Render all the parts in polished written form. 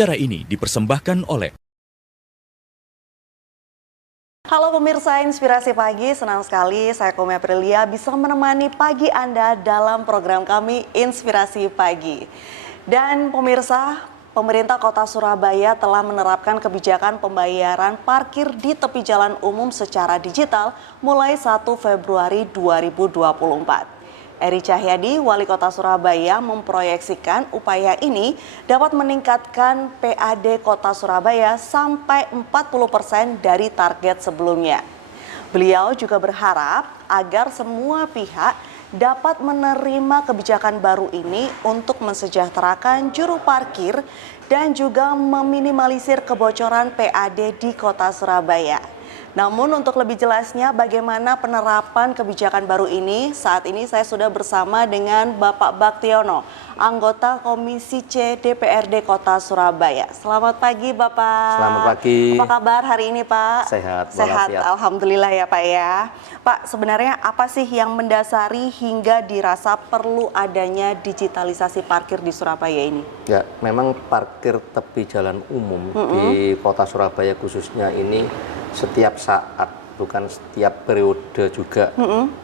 Acara ini dipersembahkan oleh Halo pemirsa Inspirasi Pagi, senang sekali saya Komi Aprilia bisa menemani pagi Anda dalam program kami Inspirasi Pagi. Dan pemirsa, pemerintah Kota Surabaya telah menerapkan kebijakan pembayaran parkir di tepi jalan umum secara digital mulai 1 Februari 2024. Eri Cahyadi, Wali Kota Surabaya, memproyeksikan upaya ini dapat meningkatkan PAD Kota Surabaya sampai 40% dari target sebelumnya. Beliau juga berharap agar semua pihak dapat menerima kebijakan baru ini untuk mensejahterakan juru parkir dan juga meminimalisir kebocoran PAD di Kota Surabaya. Namun untuk lebih jelasnya bagaimana penerapan kebijakan baru ini, saat ini saya sudah bersama dengan Bapak Baktiono, anggota Komisi C DPRD Kota Surabaya. Selamat pagi Bapak. Selamat pagi. Apa kabar hari ini Pak? Sehat. Sehat, alhamdulillah ya Pak ya. Pak, sebenarnya apa sih yang mendasari hingga dirasa perlu adanya digitalisasi parkir di Surabaya ini? Ya, memang parkir tepi jalan umum di Kota Surabaya khususnya ini setiap saat, bukan setiap periode juga,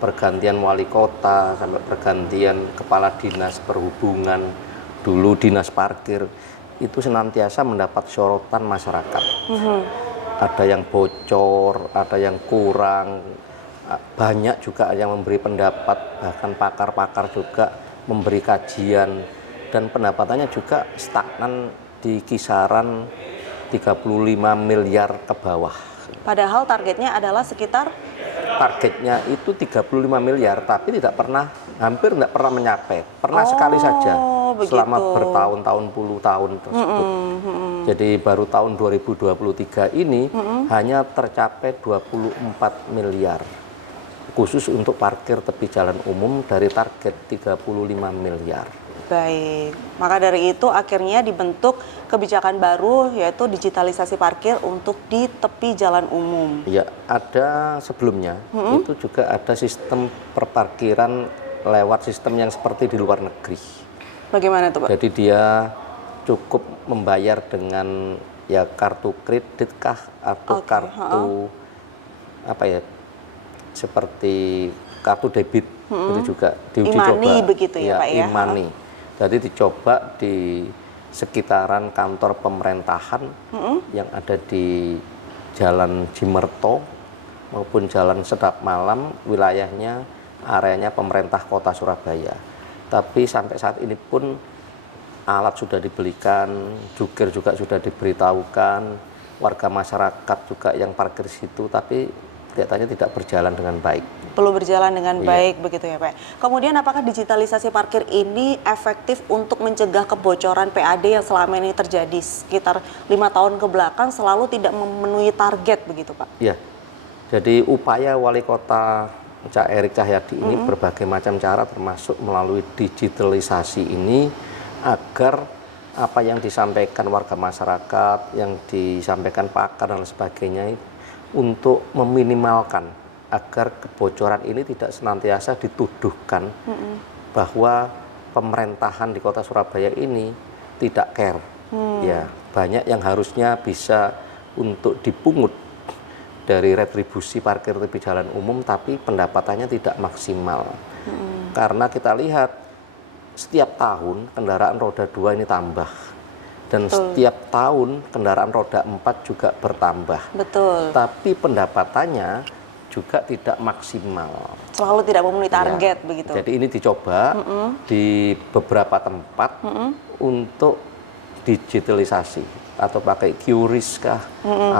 pergantian wali kota sampai pergantian kepala dinas perhubungan, dulu dinas parkir, itu senantiasa mendapat sorotan masyarakat. Ada yang bocor, ada yang kurang, banyak juga yang memberi pendapat, bahkan pakar-pakar juga memberi kajian, dan pendapatannya juga stagnan di kisaran 35 miliar ke bawah. Padahal targetnya adalah sekitar? Targetnya itu 35 miliar, tapi hampir tidak pernah mencapai. Pernah sekali saja begitu. Selama bertahun-tahun, puluh tahun tersebut. Jadi baru tahun 2023 ini hanya tercapai 24 miliar. Khusus untuk parkir tepi jalan umum dari target 35 miliar. Baik, maka dari itu akhirnya dibentuk kebijakan baru yaitu digitalisasi parkir untuk di tepi jalan umum. Ya, ada sebelumnya itu juga ada sistem perparkiran lewat sistem yang seperti di luar negeri. Bagaimana itu Pak? Jadi dia cukup membayar dengan ya kartu kredit kah atau kartu apa ya, seperti kartu debit itu juga diuji coba. Begitu ya Pak ya? E-money. Jadi dicoba di sekitaran kantor pemerintahan yang ada di Jalan Jimerto maupun Jalan Sedap Malam, wilayahnya areanya pemerintah Kota Surabaya. Tapi sampai saat ini pun alat sudah dibelikan, jukir juga sudah diberitahukan, warga masyarakat juga yang parkir situ, tapi kelihatannya tidak berjalan dengan baik. Perlu berjalan dengan baik begitu ya Pak. Kemudian apakah digitalisasi parkir ini efektif untuk mencegah kebocoran PAD yang selama ini terjadi sekitar 5 tahun ke belakang selalu tidak memenuhi target begitu Pak? Ya, jadi upaya Wali Kota Cak Eri Cahyadi ini berbagai macam cara termasuk melalui digitalisasi ini agar apa yang disampaikan warga masyarakat, yang disampaikan pakar dan sebagainya untuk meminimalkan agar kebocoran ini tidak senantiasa dituduhkan bahwa pemerintahan di Kota Surabaya ini tidak care. Ya, banyak yang harusnya bisa untuk dipungut dari retribusi parkir tepi jalan umum, tapi pendapatannya tidak maksimal. Karena kita lihat setiap tahun kendaraan roda 2 ini tambah. Dan setiap tahun kendaraan roda 4 juga bertambah. Betul. Tapi pendapatannya juga tidak maksimal. Selalu tidak memenuhi target begitu. Jadi ini dicoba di beberapa tempat untuk digitalisasi atau pakai QRIS kah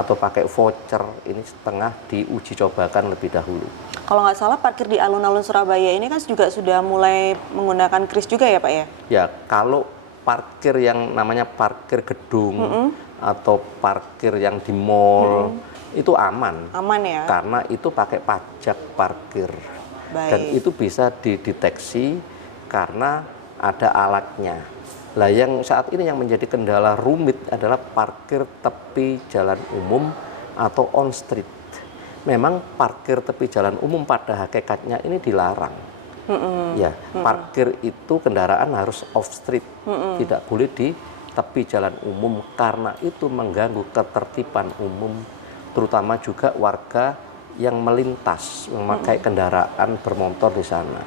atau pakai voucher, ini setengah diuji cobakan lebih dahulu. Kalau nggak salah parkir di alun-alun Surabaya ini kan juga sudah mulai menggunakan QRIS juga ya Pak ya? Ya, kalau parkir yang namanya parkir gedung atau parkir yang di mall itu aman ya, karena itu pakai pajak parkir. Baik. Dan itu bisa dideteksi karena ada alatnya. Lah yang saat ini yang menjadi kendala rumit adalah parkir tepi jalan umum atau on street. Memang parkir tepi jalan umum pada hakikatnya ini dilarang. Ya, parkir itu kendaraan harus off street, tidak boleh di tepi jalan umum karena itu mengganggu ketertiban umum, terutama juga warga yang melintas memakai kendaraan bermotor di sana.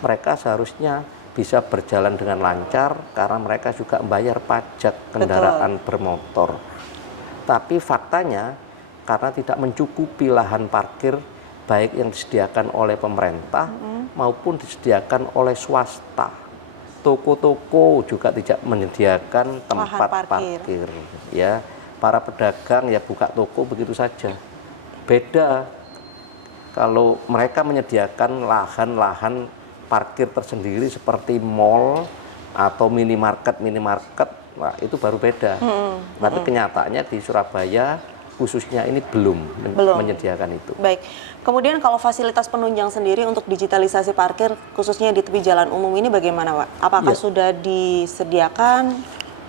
Mereka seharusnya bisa berjalan dengan lancar karena mereka juga membayar pajak kendaraan bermotor. Tapi faktanya karena tidak mencukupi lahan parkir baik yang disediakan oleh pemerintah maupun disediakan oleh swasta. Toko-toko juga tidak menyediakan tempat parkir. Ya, para pedagang ya buka toko begitu saja. Beda kalau mereka menyediakan lahan-lahan parkir tersendiri seperti mall atau minimarket, nah itu baru beda. Tapi kenyataannya di Surabaya khususnya ini belum menyediakan itu. Baik, kemudian kalau fasilitas penunjang sendiri untuk digitalisasi parkir khususnya di tepi jalan umum ini bagaimana, Pak? Apakah sudah disediakan?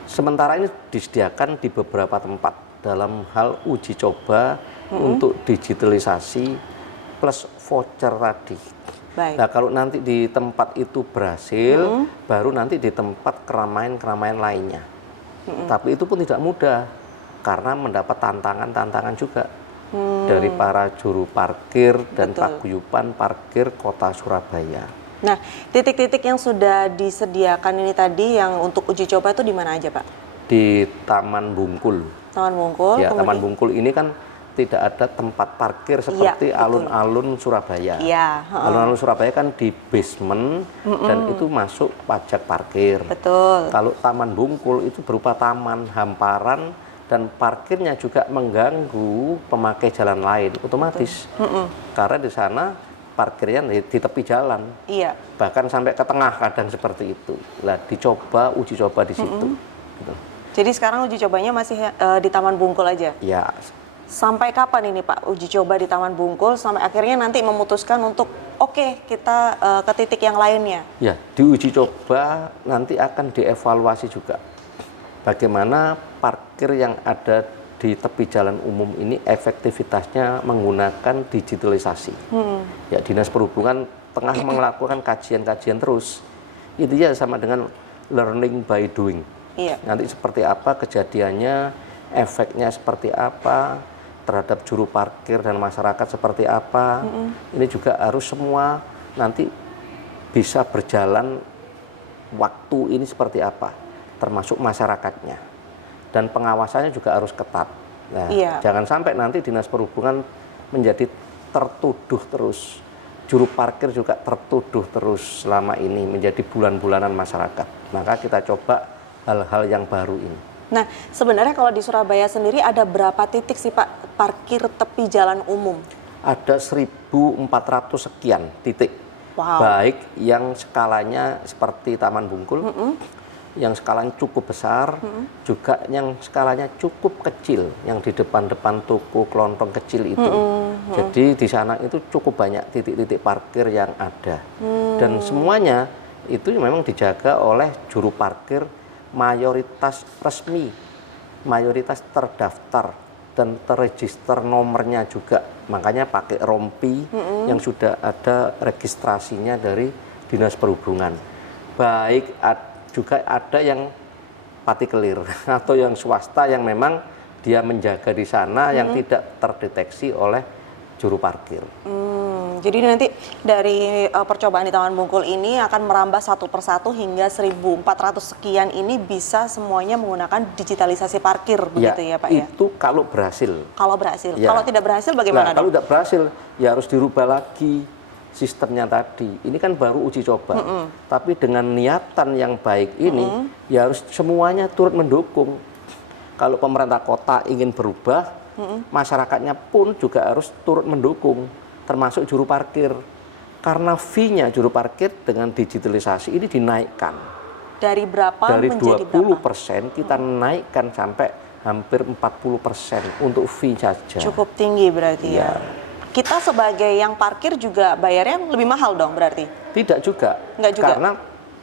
Sementara ini disediakan di beberapa tempat dalam hal uji coba untuk digitalisasi plus voucher tadi. Baik. Nah kalau nanti di tempat itu berhasil, baru nanti di tempat keramaian-keramaian lainnya. Tapi itu pun tidak mudah, karena mendapat tantangan-tantangan juga dari para juru parkir dan paguyuban parkir Kota Surabaya. Nah, titik-titik yang sudah disediakan ini tadi yang untuk uji coba itu di mana aja, Pak? Di Taman Bungkul. Taman Bungkul. Ya, Taman Bungkul ini kan tidak ada tempat parkir seperti alun-alun Surabaya. Iya. Alun-alun Surabaya kan di basement dan itu masuk pajak parkir. Betul. Kalau Taman Bungkul itu berupa taman hamparan dan parkirnya juga mengganggu pemakai jalan lain otomatis. Karena di sana parkirnya di tepi jalan. Iya. Bahkan sampai ke tengah kadang seperti itu. Lah dicoba uji coba di situ. Gitu. Jadi sekarang uji cobanya masih di Taman Bungkul aja? Ya. Sampai kapan ini Pak uji coba di Taman Bungkul sampai akhirnya nanti memutuskan untuk kita ke titik yang lainnya? Ya, di uji coba nanti akan dievaluasi juga bagaimana parkir yang ada di tepi jalan umum ini efektivitasnya menggunakan digitalisasi. Ya, Dinas Perhubungan tengah melakukan kajian-kajian terus. Itu ya sama dengan learning by doing. Iya. Nanti seperti apa kejadiannya, efeknya seperti apa terhadap juru parkir dan masyarakat seperti apa. Ini juga harus semua nanti bisa berjalan waktu ini seperti apa, termasuk masyarakatnya. Dan pengawasannya juga harus ketat. Nah, jangan sampai nanti Dinas Perhubungan menjadi tertuduh terus. Juru parkir juga tertuduh terus selama ini menjadi bulan-bulanan masyarakat. Maka kita coba hal-hal yang baru ini. Nah, sebenarnya kalau di Surabaya sendiri ada berapa titik sih Pak parkir tepi jalan umum? Ada 1.400 sekian titik. Wow. Baik yang skalanya seperti Taman Bungkul, yang skalanya cukup besar, juga yang skalanya cukup kecil, yang di depan-depan toko kelontong kecil itu. Jadi di sana itu cukup banyak titik-titik parkir yang ada. Dan semuanya itu memang dijaga oleh juru parkir mayoritas resmi, mayoritas terdaftar dan terregister nomornya juga. Makanya pakai rompi yang sudah ada registrasinya dari Dinas Perhubungan. Baik juga ada yang partikelir atau yang swasta yang memang dia menjaga di sana yang tidak terdeteksi oleh juru parkir. Jadi nanti dari percobaan di Taman Bungkul ini akan merambah satu persatu hingga 1.400 sekian ini bisa semuanya menggunakan digitalisasi parkir, begitu ya Pak ya? Itu kalau berhasil. Kalau berhasil. Ya. Kalau tidak berhasil bagaimana dong? Kalau tidak berhasil ya harus dirubah lagi sistemnya tadi. Ini kan baru uji coba. Tapi dengan niatan yang baik ini ya harus semuanya turut mendukung. Kalau pemerintah kota ingin berubah, masyarakatnya pun juga harus turut mendukung. Termasuk juru parkir, karena fee-nya juru parkir dengan digitalisasi ini dinaikkan. Dari berapa dari menjadi 20% kita naikkan sampai hampir 40% untuk fee saja. Cukup tinggi berarti ya. Kita sebagai yang parkir juga bayarnya lebih mahal dong berarti? Tidak juga. Enggak juga? Karena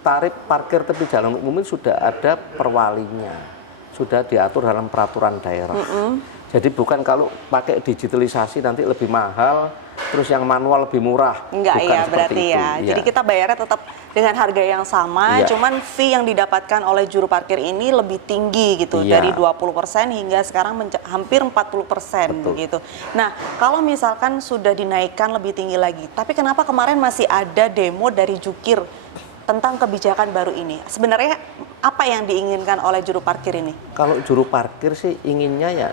tarif parkir tepi jalan umum itu sudah ada perwalinya, sudah diatur dalam peraturan daerah. Jadi bukan kalau pakai digitalisasi nanti lebih mahal, terus yang manual lebih murah. Enggak Bukan ya seperti berarti itu. ya. Jadi kita bayarnya tetap dengan harga yang sama, Iya. cuman fee yang didapatkan oleh juru parkir ini lebih tinggi gitu, Iya. dari 20% hingga sekarang hampir 40% Betul. begitu. Nah, kalau misalkan sudah dinaikkan lebih tinggi lagi, tapi kenapa kemarin masih ada demo dari jukir tentang kebijakan baru ini? Sebenarnya apa yang diinginkan oleh juru parkir ini? Kalau juru parkir sih inginnya ya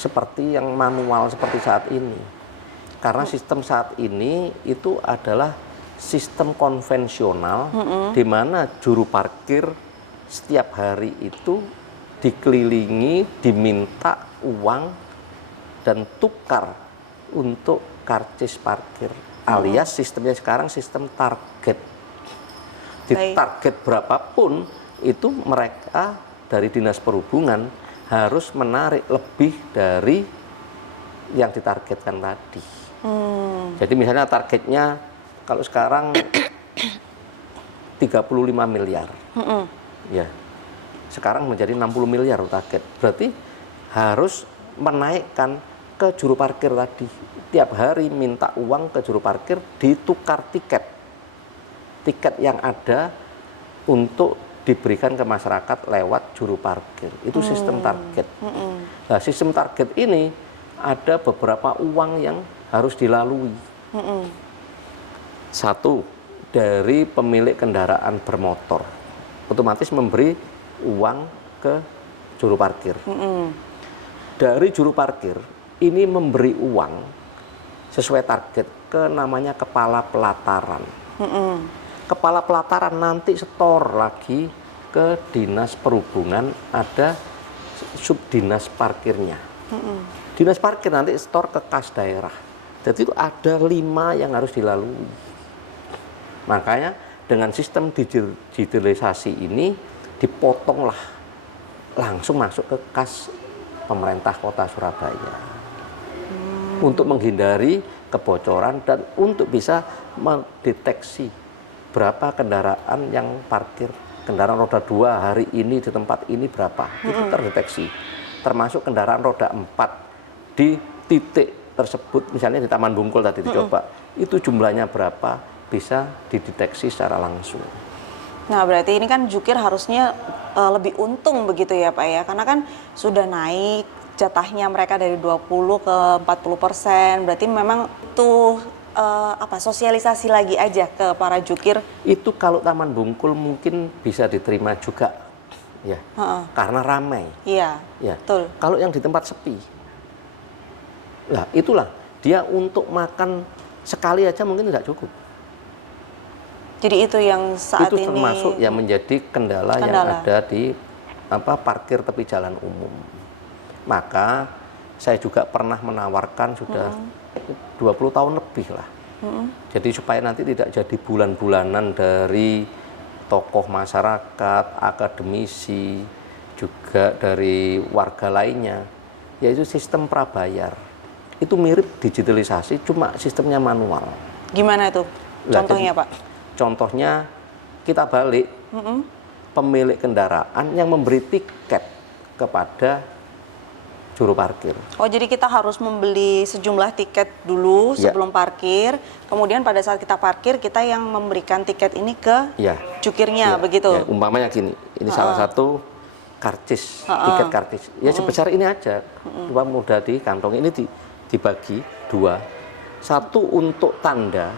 seperti yang manual seperti saat ini. Karena sistem saat ini itu adalah sistem konvensional di mana juru parkir setiap hari itu dikelilingi, diminta uang dan tukar untuk karcis parkir. Alias sistemnya sekarang sistem target. Di Baik. target berapapun itu mereka dari Dinas Perhubungan harus menarik lebih dari yang ditargetkan tadi. Jadi misalnya targetnya kalau sekarang 35 miliar, ya sekarang menjadi 60 miliar target. Berarti harus menaikkan ke juru parkir tadi. Tiap hari minta uang ke juru parkir, ditukar tiket. Tiket yang ada untuk diberikan ke masyarakat lewat juru parkir. Itu sistem target. Nah, sistem target ini ada beberapa uang yang harus dilalui. Satu, dari pemilik kendaraan bermotor, otomatis memberi uang ke juru parkir. Dari juru parkir, ini memberi uang sesuai target ke namanya kepala pelataran. Kepala pelataran nanti setor lagi ke Dinas Perhubungan, ada subdinas parkirnya. Dinas parkir nanti setor ke kas daerah. Jadi itu ada 5 yang harus dilalui. Makanya dengan sistem digitalisasi ini dipotonglah langsung masuk ke kas pemerintah Kota Surabaya. Untuk menghindari kebocoran dan untuk bisa mendeteksi berapa kendaraan yang parkir. Kendaraan roda 2 hari ini di tempat ini berapa. Itu terdeteksi. Termasuk kendaraan roda 4 di titik tersebut, misalnya di Taman Bungkul tadi dicoba, itu jumlahnya berapa, bisa dideteksi secara langsung. Nah, berarti ini kan jukir harusnya lebih untung begitu ya Pak ya, karena kan sudah naik jatahnya mereka dari 20 ke 40%, berarti memang itu sosialisasi lagi aja ke para jukir. Itu kalau Taman Bungkul mungkin bisa diterima juga, ya, karena ramai. Iya, Ya. betul. Kalau yang di tempat sepi, lah itulah dia untuk makan sekali aja mungkin tidak cukup. Jadi itu yang saat Itu ini termasuk yang menjadi kendala yang ada di parkir tepi jalan umum. Maka saya juga pernah menawarkan sudah 20 tahun lebih lah. Jadi supaya nanti tidak jadi bulan-bulanan dari tokoh masyarakat, akademisi, juga dari warga lainnya, yaitu sistem prabayar. Itu mirip digitalisasi, cuma sistemnya manual. gimana itu contohnya Lah, Pak? Contohnya kita balik, pemilik kendaraan yang memberi tiket kepada juru parkir. Oh, jadi kita harus membeli sejumlah tiket dulu Ya. sebelum parkir, kemudian pada saat kita parkir kita yang memberikan tiket ini ke Ya. jukirnya, Ya, begitu? ya, umpamanya gini, ini salah satu karcis, tiket karcis. Ya sebesar ini aja, cuma mudah di kantong ini dibagi 2. Satu untuk tanda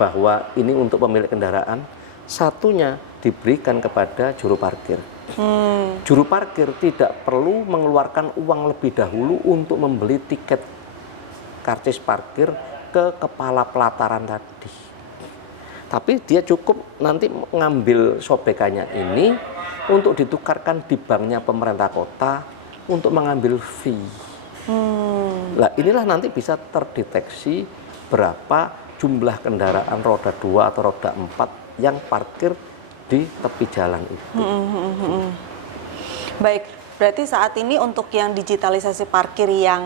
bahwa ini untuk pemilik kendaraan, satunya diberikan kepada juru parkir. Juru parkir tidak perlu mengeluarkan uang lebih dahulu untuk membeli tiket karcis parkir ke kepala pelataran tadi. Tapi dia cukup nanti mengambil sobekannya ini untuk ditukarkan di banknya pemerintah kota untuk mengambil fee. Nah, inilah nanti bisa terdeteksi berapa jumlah kendaraan roda 2 atau roda 4 yang parkir di tepi jalan itu. Baik, berarti saat ini untuk yang digitalisasi parkir yang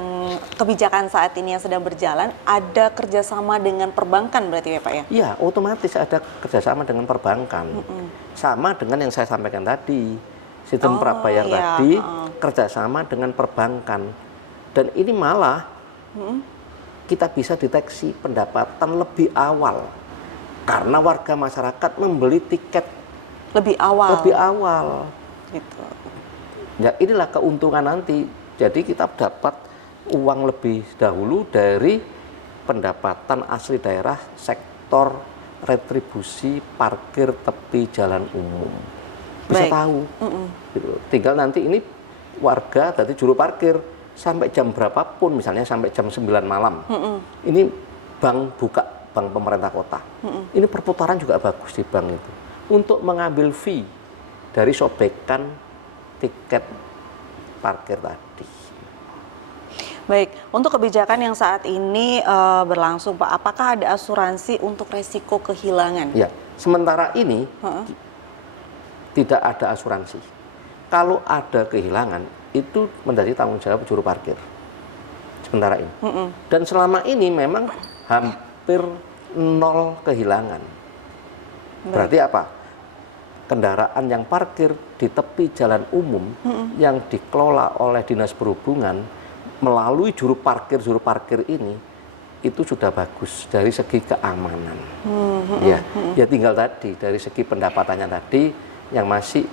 kebijakan saat ini yang sedang berjalan, ada kerjasama dengan perbankan berarti ya Pak ya? Iya, otomatis ada kerjasama dengan perbankan. Sama dengan yang saya sampaikan tadi, sistem prabayar iya, tadi kerjasama dengan perbankan. Dan ini malah kita bisa deteksi pendapatan lebih awal karena warga masyarakat membeli tiket Lebih awal. lebih awal. Gitu. Ya, inilah keuntungan nanti. Jadi kita dapat uang lebih dahulu dari pendapatan asli daerah sektor retribusi parkir tepi jalan umum. Bisa Baik. tahu. Gitu. Tinggal nanti ini warga dari juru parkir sampai jam berapapun, misalnya sampai jam 9 malam. Ini bank buka, bank pemerintah kota. Ini perputaran juga bagus di bank itu. Untuk mengambil fee dari sobekan tiket parkir tadi. Baik, untuk kebijakan yang saat ini berlangsung Pak, apakah ada asuransi untuk resiko kehilangan? Ya, sementara ini tidak ada asuransi. Kalau ada kehilangan, itu menjadi tanggung jawab juru parkir. Sementara ini. Dan selama ini memang hampir nol kehilangan. Berarti apa? Kendaraan yang parkir di tepi jalan umum yang dikelola oleh Dinas Perhubungan melalui juru parkir ini itu sudah bagus dari segi keamanan. Ya tinggal tadi dari segi pendapatannya tadi yang masih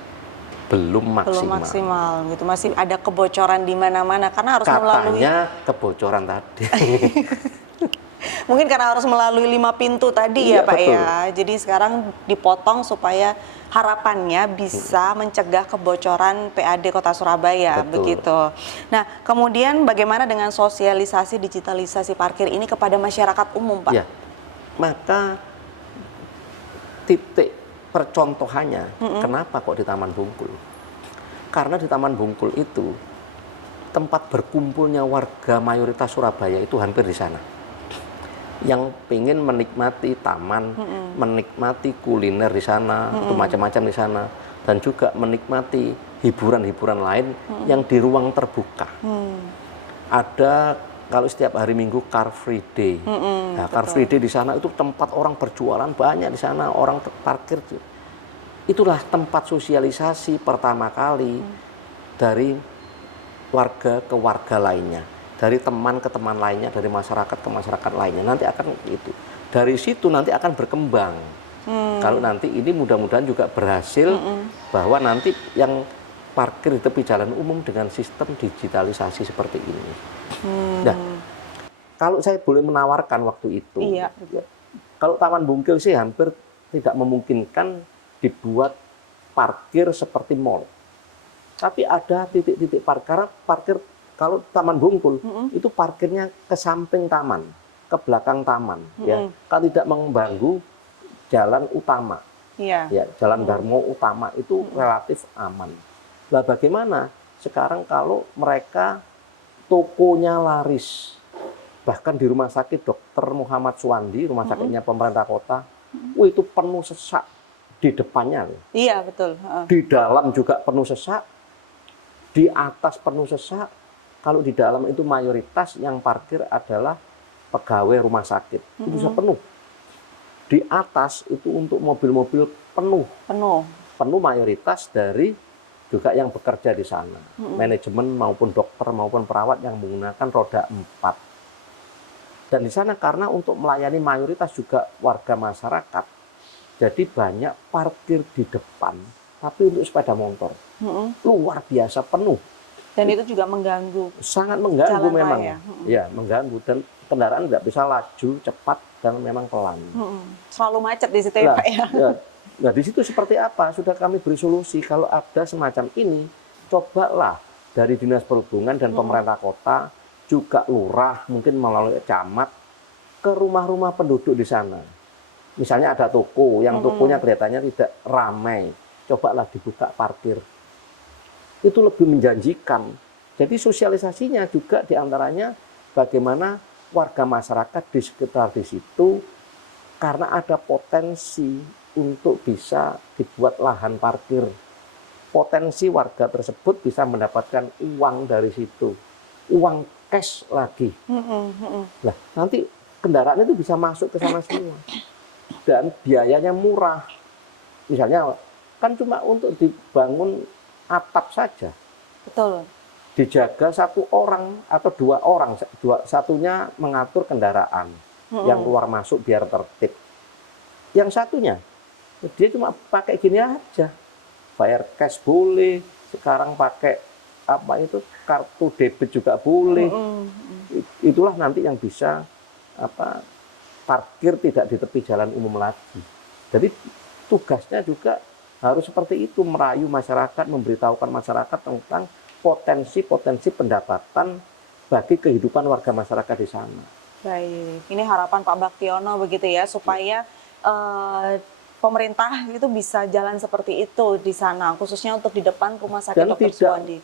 belum maksimal gitu, masih ada kebocoran di mana-mana karena harus melalui kebocoran tadi. Mungkin karena harus melalui 5 pintu tadi ya Pak betul. ya. Jadi sekarang dipotong supaya harapannya bisa mencegah kebocoran PAD Kota Surabaya, Betul. begitu. Nah, kemudian bagaimana dengan sosialisasi digitalisasi parkir ini kepada masyarakat umum, Pak? Ya, maka titik percontohannya, kenapa kok di Taman Bungkul? Karena di Taman Bungkul itu tempat berkumpulnya warga mayoritas Surabaya itu hampir di sana. Yang pengen menikmati taman, menikmati kuliner di sana, itu macam-macam di sana, dan juga menikmati hiburan-hiburan lain yang di ruang terbuka. Ada kalau setiap hari Minggu Car Free Day, nah, Car Free Day di sana itu tempat orang berjualan banyak di sana, orang parkir. Itulah tempat sosialisasi pertama kali dari warga ke warga lainnya. Dari teman ke teman lainnya, dari masyarakat ke masyarakat lainnya. Nanti akan itu. Dari situ nanti akan berkembang. Kalau nanti ini mudah-mudahan juga berhasil bahwa nanti yang parkir di tepi jalan umum dengan sistem digitalisasi seperti ini. Nah, kalau saya boleh menawarkan waktu itu, kalau Taman Bungkil sih hampir tidak memungkinkan dibuat parkir seperti mal. Tapi ada titik-titik parkir. Kalau Taman Bungkul itu parkirnya ke samping taman, ke belakang taman, ya, kan tidak mengganggu jalan utama, ya, jalan Darmo utama itu relatif aman. Lah bagaimana sekarang kalau mereka tokonya laris, bahkan di Rumah Sakit Dr. Muhammad Suwandi, rumah sakitnya pemerintah kota, itu penuh sesak di depannya, iya betul, di dalam juga penuh sesak, di atas penuh sesak. Kalau di dalam itu mayoritas yang parkir adalah pegawai rumah sakit, itu bisa penuh. Di atas itu untuk mobil-mobil penuh mayoritas dari juga yang bekerja di sana, manajemen maupun dokter maupun perawat yang menggunakan roda 4. Dan di sana karena untuk melayani mayoritas juga warga masyarakat, jadi banyak parkir di depan, tapi untuk sepeda motor luar biasa penuh. Dan itu juga mengganggu. Sangat mengganggu jalan memang. raya. Ya, mengganggu dan kendaraan nggak bisa laju cepat dan memang pelan. Selalu macet di situ ya Pak ya. Nah, di situ seperti apa? Sudah kami beri solusi. Kalau ada semacam ini, cobalah dari Dinas Perhubungan dan pemerintah kota, juga lurah, mungkin melalui camat, ke rumah-rumah penduduk di sana. Misalnya ada toko, yang tokonya kelihatannya tidak ramai, cobalah dibuka parkir. Itu lebih menjanjikan. Jadi sosialisasinya juga diantaranya bagaimana warga masyarakat di sekitar di situ, karena ada potensi untuk bisa dibuat lahan parkir. Potensi warga tersebut bisa mendapatkan uang dari situ, uang cash lagi. Nah, nanti kendaraan itu bisa masuk ke sana semua dan biayanya murah. Misalnya kan cuma untuk dibangun atap saja. Betul. dijaga satu orang atau dua orang, satunya mengatur kendaraan yang keluar masuk biar tertib. Yang satunya dia cuma pakai gini aja, bayar cash boleh, sekarang pakai apa itu kartu debit juga boleh. Itulah nanti yang bisa parkir tidak di tepi jalan umum lagi. Jadi tugasnya juga harus seperti itu, merayu masyarakat, memberitahukan masyarakat tentang potensi-potensi pendapatan bagi kehidupan warga masyarakat di sana. Baik, ini harapan Pak Baktiono begitu ya, supaya pemerintah itu bisa jalan seperti itu di sana, khususnya untuk di depan Rumah Sakit Dr. Suwandi.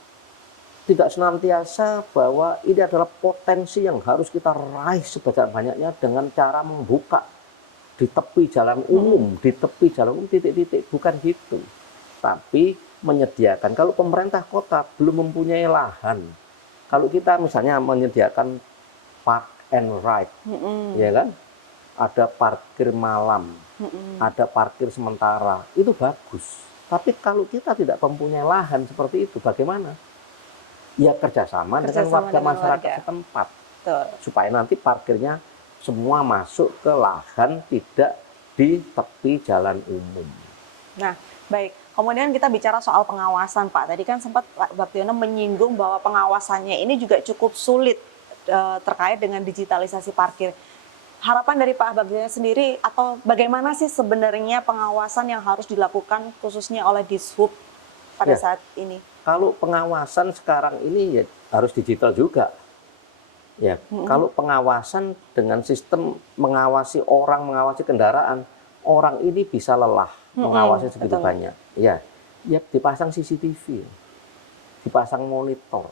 Tidak senantiasa bahwa ini adalah potensi yang harus kita raih sebanyak-banyaknya dengan cara membuka di tepi jalan umum, di tepi jalan umum titik-titik, bukan gitu. Tapi menyediakan, kalau pemerintah kota belum mempunyai lahan, kalau kita misalnya menyediakan park and ride, ya kan, ada parkir malam, ada parkir sementara, itu bagus. Tapi kalau kita tidak mempunyai lahan seperti itu, bagaimana? Ya kerjasama dengan warga masyarakat setempat, supaya nanti parkirnya semua masuk ke lahan, tidak di tepi jalan umum. Nah, baik. Kemudian kita bicara soal pengawasan, Pak. Tadi kan sempat Pak Baktiono menyinggung bahwa pengawasannya ini juga cukup sulit terkait dengan digitalisasi parkir. Harapan dari Pak Baktiono sendiri, atau bagaimana sih sebenarnya pengawasan yang harus dilakukan khususnya oleh Dishub pada saat ini? Kalau pengawasan sekarang ini ya harus digital juga. Ya, kalau pengawasan dengan sistem mengawasi orang, mengawasi kendaraan, orang ini bisa lelah mengawasi segitu banyak. Ya, dipasang CCTV, dipasang monitor,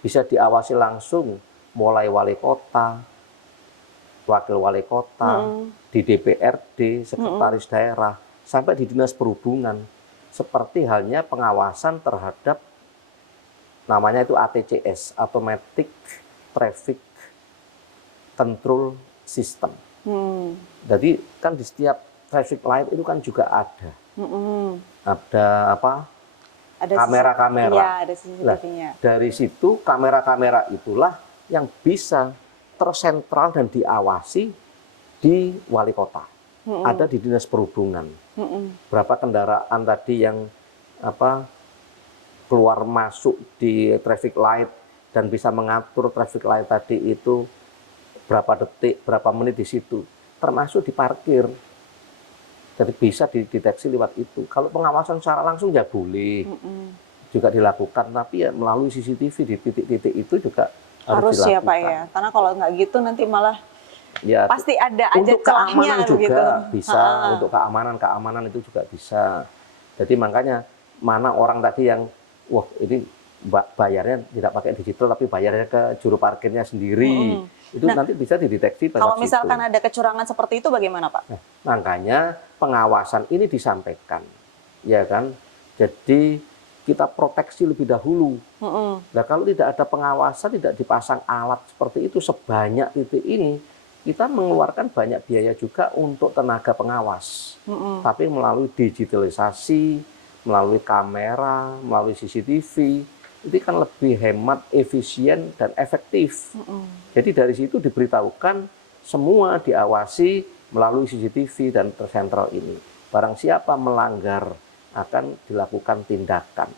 bisa diawasi langsung mulai wali kota, wakil wali kota, di DPRD, sekretaris daerah, sampai di dinas perhubungan. Seperti halnya pengawasan terhadap namanya itu ATCS, Automatic Traffic Control System. Jadi kan di setiap traffic light itu kan juga ada apa? Ada kamera-kamera. Iya, ada CCTV-nya. Dari situ kamera-kamera itulah yang bisa tersentral dan diawasi di wali kota. Ada di dinas perhubungan. Berapa kendaraan tadi yang keluar masuk di traffic light dan bisa mengatur traffic light tadi itu berapa detik, berapa menit di situ, termasuk di parkir. Jadi bisa dideteksi lewat itu. Kalau pengawasan secara langsung ya boleh juga dilakukan, tapi ya melalui CCTV di titik-titik itu juga harus dilakukan. Ya Pak ya, karena kalau nggak gitu nanti malah ya, pasti ada aja untuk keamanan juga gitu. Bisa, untuk keamanan itu juga bisa. Jadi makanya mana orang tadi yang wah ini bayarnya tidak pakai digital tapi bayarnya ke juru parkirnya sendiri, itu nanti bisa dideteksi. Kalau misalkan ada kecurangan seperti itu bagaimana Pak? Nah, makanya pengawasan ini disampaikan, ya kan? Jadi kita proteksi lebih dahulu. Nah kalau tidak ada pengawasan, tidak dipasang alat seperti itu sebanyak titik ini, kita mengeluarkan banyak biaya juga untuk tenaga pengawas. Tapi melalui digitalisasi, melalui kamera, melalui CCTV, itu kan lebih hemat, efisien, dan efektif. Jadi dari situ diberitahukan, semua diawasi melalui CCTV dan tersentral ini. Barang siapa melanggar akan dilakukan tindakan.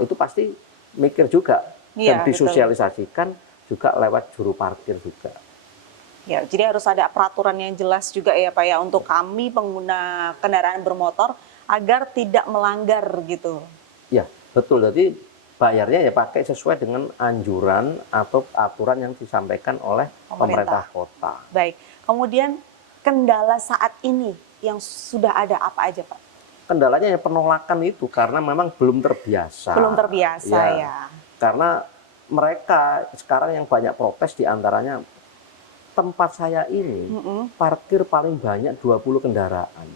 Itu pasti mikir juga dan disosialisasikan juga lewat juru parkir juga. Ya, jadi harus ada peraturan yang jelas juga ya Pak ya untuk kami pengguna kendaraan bermotor agar tidak melanggar gitu. Ya, betul. Jadi bayarnya ya pakai sesuai dengan anjuran atau aturan yang disampaikan oleh pemerintah kota. Baik. Kemudian kendala saat ini yang sudah ada apa aja Pak? Kendalanya ya penolakan itu karena memang belum terbiasa. Belum terbiasa ya. Karena mereka sekarang yang banyak protes diantaranya tempat saya ini parkir paling banyak 20 kendaraan.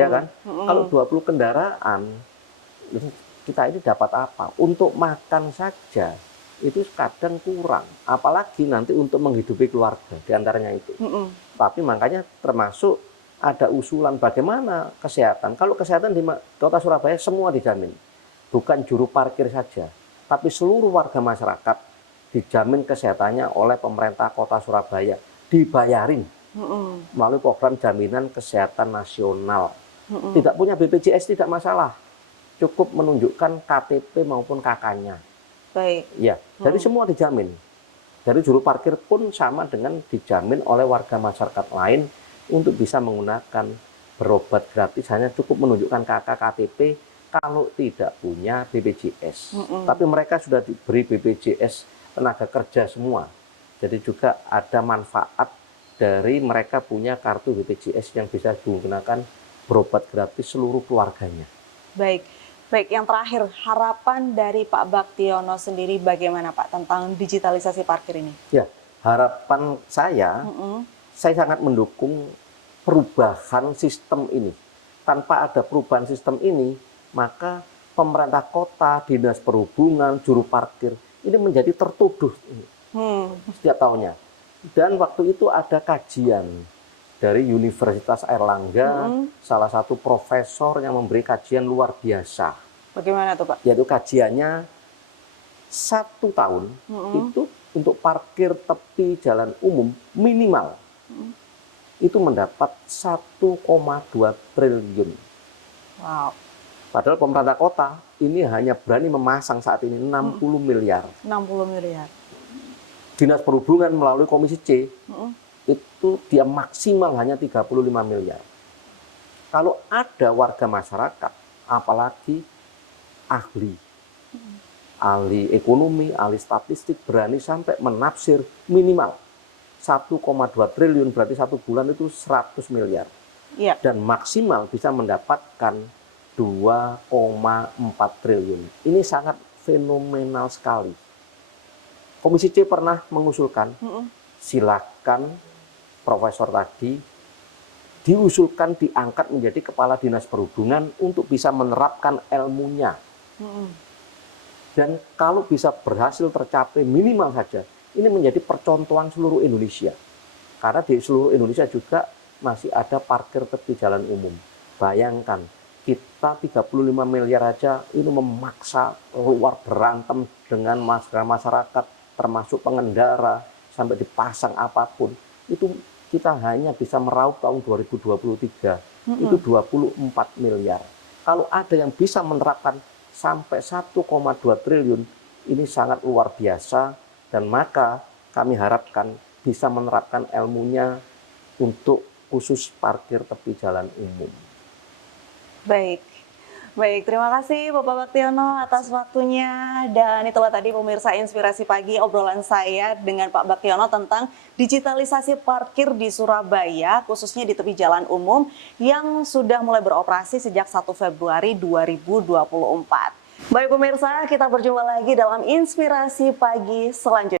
Ya kan? Kalau 20 kendaraan kita ini dapat apa? Untuk makan saja itu kadang kurang, apalagi nanti untuk menghidupi keluarga diantaranya itu. Tapi makanya termasuk ada usulan bagaimana kesehatan. Kalau kesehatan di Kota Surabaya semua dijamin, bukan juru parkir saja, tapi seluruh warga masyarakat dijamin kesehatannya oleh pemerintah Kota Surabaya, dibayarin melalui program jaminan kesehatan nasional. Tidak punya BPJS tidak masalah, cukup menunjukkan KTP maupun KK-nya. Baik. Ya, jadi semua dijamin. Dari juru parkir pun sama dengan dijamin oleh warga masyarakat lain untuk bisa menggunakan berobat gratis, hanya cukup menunjukkan KK KTP kalau tidak punya BPJS. Tapi mereka sudah diberi BPJS tenaga kerja semua. Jadi juga ada manfaat dari mereka punya kartu BPJS yang bisa digunakan berobat gratis seluruh keluarganya. Baik. Baik, yang terakhir, harapan dari Pak Baktiono sendiri bagaimana Pak tentang digitalisasi parkir ini? Ya, harapan saya sangat mendukung perubahan sistem ini. Tanpa ada perubahan sistem ini, maka pemerintah kota, dinas perhubungan, juru parkir, ini menjadi tertuduh setiap tahunnya. Dan waktu itu ada kajian dari Universitas Airlangga, salah satu profesor yang memberi kajian luar biasa. Bagaimana tuh Pak? Yaitu kajiannya 1 tahun itu untuk parkir tepi jalan umum minimal itu mendapat 1,2 triliun. Wow. Padahal pemerintah kota ini hanya berani memasang saat ini 60 miliar. 60 miliar. Dinas perhubungan melalui Komisi C itu dia maksimal hanya 35 miliar. Kalau ada warga masyarakat, apalagi ahli ekonomi, ahli statistik berani sampai menafsir minimal 1,2 triliun berarti 1 bulan itu 100 miliar. Iya. Dan maksimal bisa mendapatkan 2,4 triliun. Ini sangat fenomenal sekali. Komisi C pernah mengusulkan, silakan profesor tadi diusulkan diangkat menjadi kepala dinas perhubungan untuk bisa menerapkan ilmunya. Dan kalau bisa berhasil tercapai minimal saja, ini menjadi percontohan seluruh Indonesia. Karena di seluruh Indonesia juga masih ada parkir tepi jalan umum. Bayangkan, kita 35 miliar aja ini memaksa keluar berantem dengan masyarakat, termasuk pengendara, sampai dipasang apapun. Itu kita hanya bisa meraup tahun 2023, itu 24 miliar. Kalau ada yang bisa menerapkan sampai 1,2 triliun, ini sangat luar biasa, dan maka kami harapkan bisa menerapkan ilmunya untuk khusus parkir tepi jalan umum. Baik. Baik, terima kasih Bapak Baktiono atas waktunya. Dan itulah tadi pemirsa Inspirasi Pagi obrolan saya dengan Pak Baktiono tentang digitalisasi parkir di Surabaya, khususnya di tepi jalan umum yang sudah mulai beroperasi sejak 1 Februari 2024. Baik pemirsa, kita berjumpa lagi dalam Inspirasi Pagi selanjutnya.